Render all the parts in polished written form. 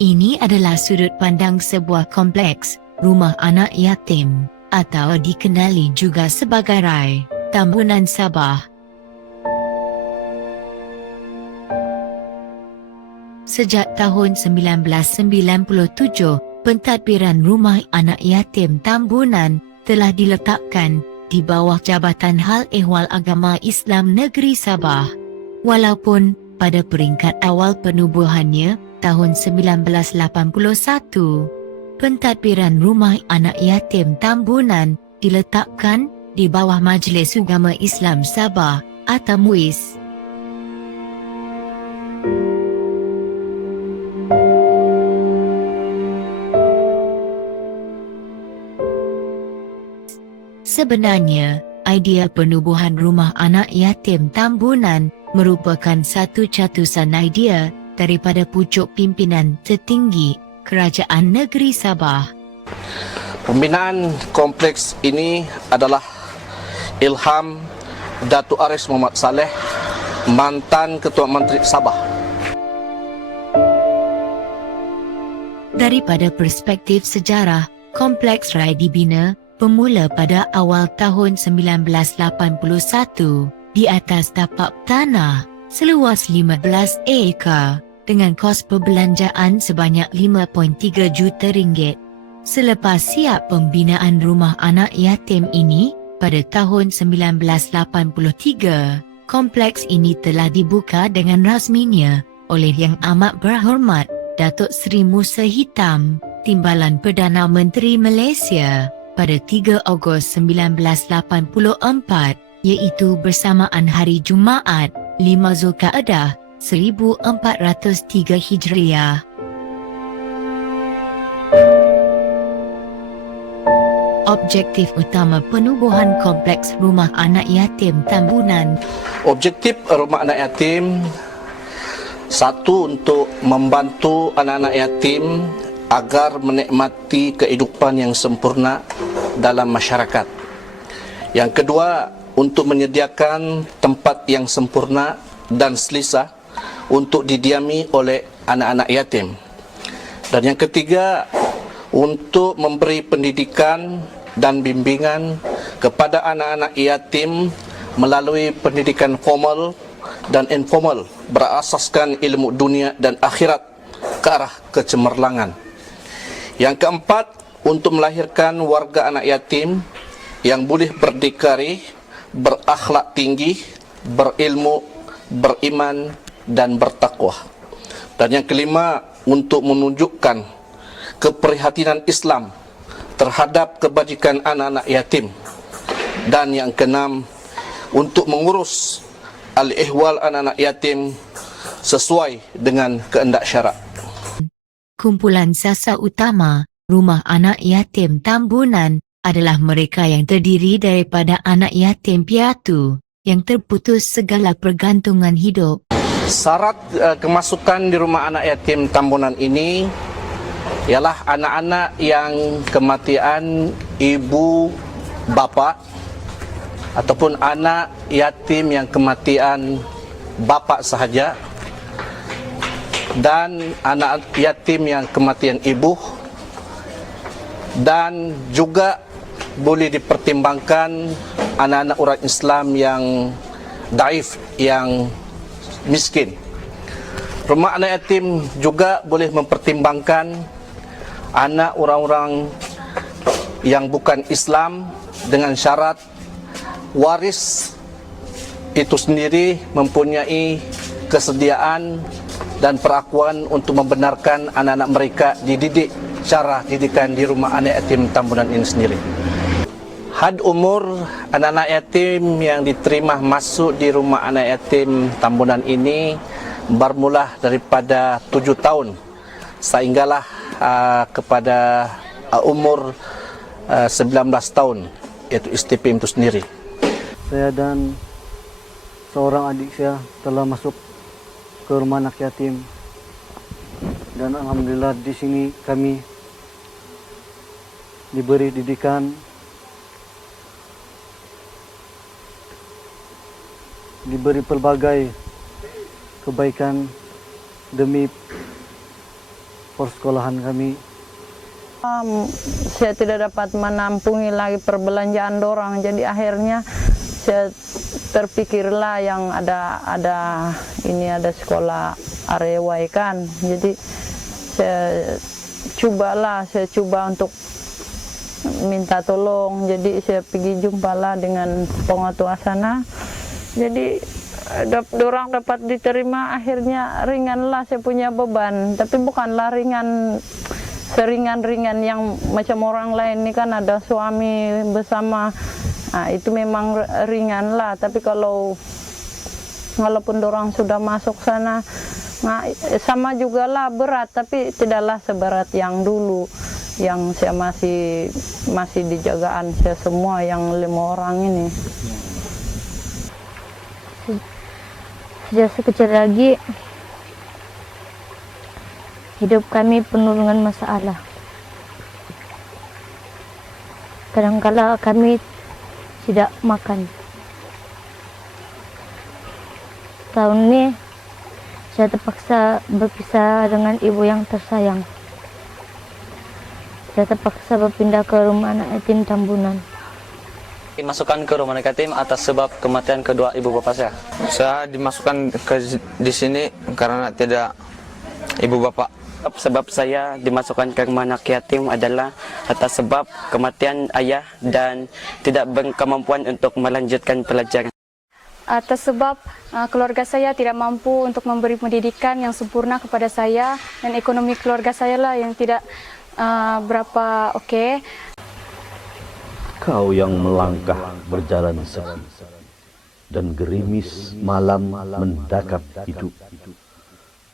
Ini adalah sudut pandang sebuah kompleks rumah anak yatim atau dikenali juga sebagai Rai Tambunan Sabah. Sejak tahun 1997, pentadbiran rumah anak yatim Tambunan telah diletakkan di bawah Jabatan Hal Ehwal Agama Islam Negeri Sabah. Walaupun pada peringkat awal penubuhannya tahun 1981, pentadbiran rumah anak yatim Tambunan diletakkan di bawah Majlis Agama Islam Sabah atau MUIS. Sebenarnya, idea penubuhan rumah anak yatim Tambunan merupakan satu catusan idea daripada pucuk pimpinan tertinggi Kerajaan Negeri Sabah. Pembinaan kompleks ini adalah ilham Datuk Aris Muhammad Saleh, mantan Ketua Menteri Sabah. Daripada perspektif sejarah, kompleks Rai dibina bermula pada awal tahun 1981 di atas tapak tanah seluas 15 ekar dengan kos perbelanjaan sebanyak 5.3 juta ringgit. Selepas siap pembinaan rumah anak yatim ini pada tahun 1983, kompleks ini telah dibuka dengan rasminya oleh Yang Amat Berhormat Datuk Seri Musa Hitam, Timbalan Perdana Menteri Malaysia pada 3 Ogos 1984, iaitu bersamaan hari Jumaat 5 Zulkaadah 1403 Hijriah. Objektif utama penubuhan kompleks rumah anak yatim Tambunan. Objektif rumah anak yatim, satu, untuk membantu anak-anak yatim agar menikmati kehidupan yang sempurna dalam masyarakat. Yang kedua, untuk menyediakan tempat yang sempurna dan selesa untuk didiami oleh anak-anak yatim. Dan yang ketiga, untuk memberi pendidikan dan bimbingan kepada anak-anak yatim melalui pendidikan formal dan informal berasaskan ilmu dunia dan akhirat ke arah kecemerlangan. Yang keempat, untuk melahirkan warga anak yatim yang boleh berdikari, berakhlak tinggi, berilmu, beriman dan bertakwa. Dan yang kelima, untuk menunjukkan keprihatinan Islam terhadap kebajikan anak-anak yatim. Dan yang keenam, untuk mengurus al-ihwal anak-anak yatim sesuai dengan kehendak syarak. Kumpulan sasar utama rumah anak yatim Tambunan adalah mereka yang terdiri daripada anak yatim piatu yang terputus segala pergantungan hidup. Syarat kemasukan di rumah anak yatim Tambunan ini ialah anak-anak yang kematian ibu bapa ataupun anak yatim yang kematian bapa sahaja, dan anak yatim yang kematian ibu, dan juga boleh dipertimbangkan anak-anak orang Islam yang daif, yang miskin. Rumah anak yatim juga boleh mempertimbangkan anak orang-orang yang bukan Islam dengan syarat waris itu sendiri mempunyai kesediaan dan perakuan untuk membenarkan anak-anak mereka dididik cara didikan di rumah anak yatim Tambunan ini sendiri. Had umur anak-anak yatim yang diterima masuk di rumah anak yatim Tambunan ini bermula daripada 7 tahun sehinggalah kepada umur 19 tahun, yaitu STPM itu sendiri. Saya dan seorang adik saya telah masuk ke rumah anak yatim, dan alhamdulillah di sini kami diberi didikan, diberi pelbagai kebaikan demi persekolahan kami. Saya tidak dapat menampungi lagi perbelanjaan dorang, jadi akhirnya saya terpikirlah yang ada sekolah Arewai kan, jadi saya coba untuk minta tolong, jadi saya pergi jumpalah dengan pengatua sana, jadi dorang dapat diterima, akhirnya ringanlah saya punya beban, tapi bukanlah seringan-ringan yang macam orang lain ini kan ada suami bersama, nah, itu memang ringan lah. Tapi walaupun dorang sudah masuk sana, nah, sama juga lah berat, tapi tidaklah seberat yang dulu, yang saya masih dijagaan saya semua yang 5 orang ini. Sejak sekecil lagi hidup kami penuh dengan masalah. Kadang-kala kami tidak makan. Tahun ini saya terpaksa berpisah dengan ibu yang tersayang. Saya terpaksa berpindah ke rumah anak yatim Tambunan. Dimasukkan ke rumah anak yatim atas sebab kematian kedua ibu bapak saya. Saya dimasukkan di sini karena tidak ibu bapak. Sebab saya dimasukkan ke rumah anak yatim adalah atas sebab kematian ayah dan tidak berkemampuan untuk melanjutkan pelajaran. Atas sebab keluarga saya tidak mampu untuk memberi pendidikan yang sempurna kepada saya, dan ekonomi keluarga saya lah yang tidak berapa oke. Kau yang melangkah berjalan sepi dan gerimis malam mendakap hidup.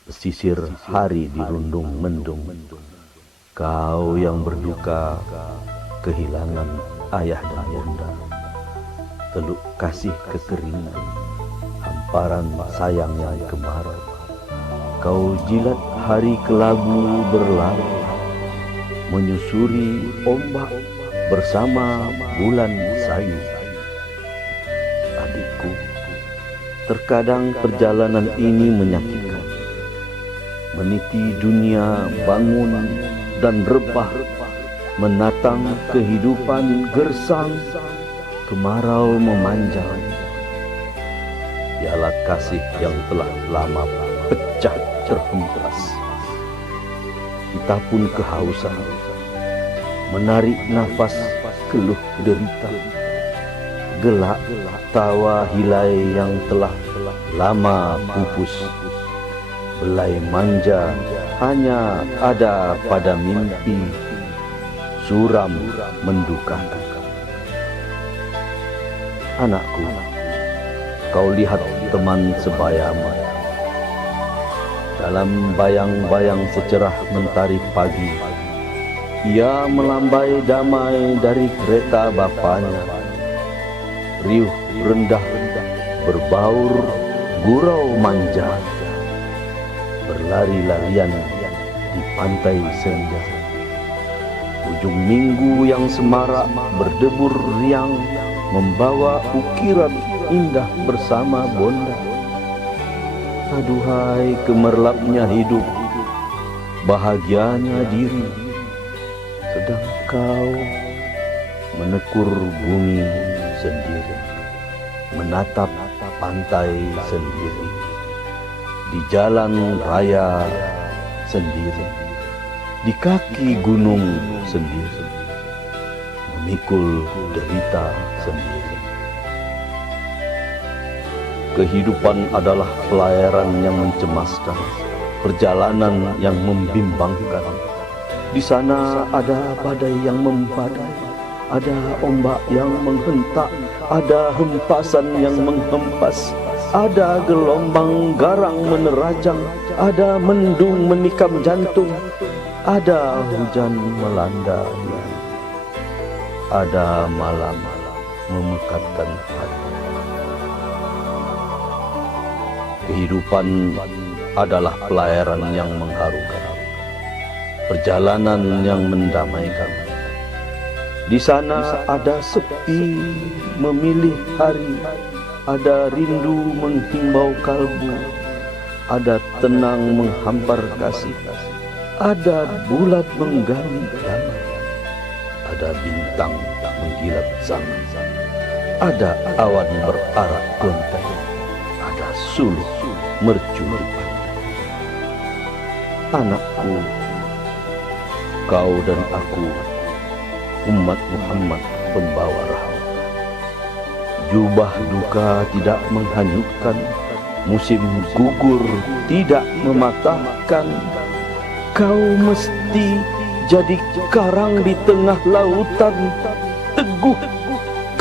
Pesisir hari dirundung mendung. Kau yang berduka kehilangan ayah dan bunda. Teluk kasih kekeringan, hamparan sayang yang kemarau. Kau jilat hari kelabu berlalu, menyusuri ombak bersama bulan sayu. Adikku, terkadang perjalanan ini menyakitkan. Meniti dunia bangun dan rebah, menatang kehidupan gersang, kemarau memanjang. Dialah kasih yang telah lama pecah terhempas. Kita pun kehausan, menarik nafas keluh derita. Gelak tawa hilai yang telah lama pupus. Belai manja hanya ada pada mimpi, suram mendukakan. Anakku, kau lihat teman sebayamu. Dalam bayang-bayang secerah mentari pagi, ia melambai damai dari kereta bapanya. Riuh rendah berbaur gurau manja, berlari-larian di pantai senja. Ujung minggu yang semarak berdebur riang, membawa ukiran indah bersama bonda. Aduhai gemerlapnya hidup, bahagianya diri, sedang kau menekur bumi sendiri, menatap pantai sendiri, di jalan raya sendiri, di kaki gunung sendiri, memikul derita sendiri. Kehidupan adalah pelayaran yang mencemaskan, perjalanan yang membimbangkan. Di sana ada badai yang membadai, ada ombak yang menghentak, ada hempasan yang menghempas, ada gelombang garang menerajang, ada mendung menikam jantung, ada hujan melanda diri, ada malam memekatkan hati. Kehidupan adalah pelayaran yang mengharukan, perjalanan yang mendamaikan. Di sana ada sepi memilih hari, ada rindu menghimbau kalbu, ada tenang menghampar kasih. ada bulan menggali damai, ada bintang menggilap zaman, ada awan berarak kelenteng, ada suluh mercuri pantai. Anakku, kau dan aku, umat Muhammad pembawa rahmat. Jubah duka tidak menghanyutkan, musim gugur tidak mematahkan. Kau mesti jadi karang di tengah lautan, teguh,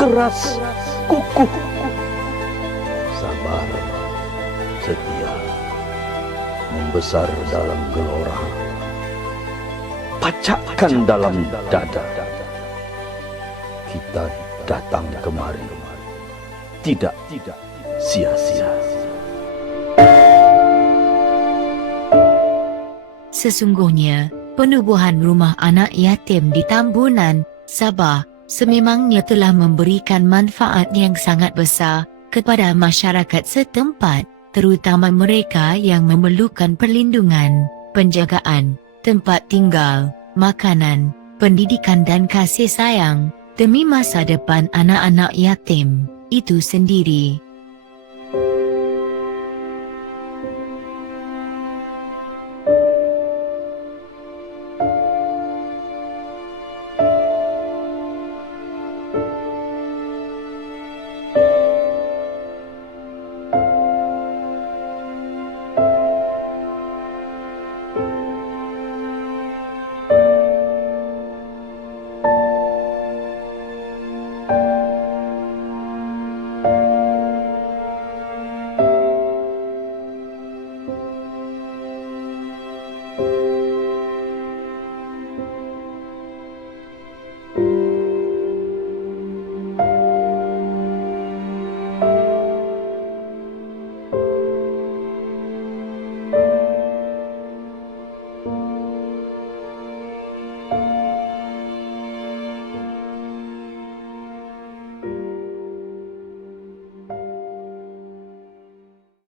keras, kukuh, sabar, setia, membesar dalam gelora, pacakkan dalam dada. Kita datang kemari, tidak sia-sia. Sesungguhnya, penubuhan rumah anak yatim di Tambunan, Sabah, sememangnya telah memberikan manfaat yang sangat besar kepada masyarakat setempat, terutama mereka yang memerlukan perlindungan, penjagaan, tempat tinggal, makanan, pendidikan dan kasih sayang demi masa depan anak-anak yatim itu sendiri.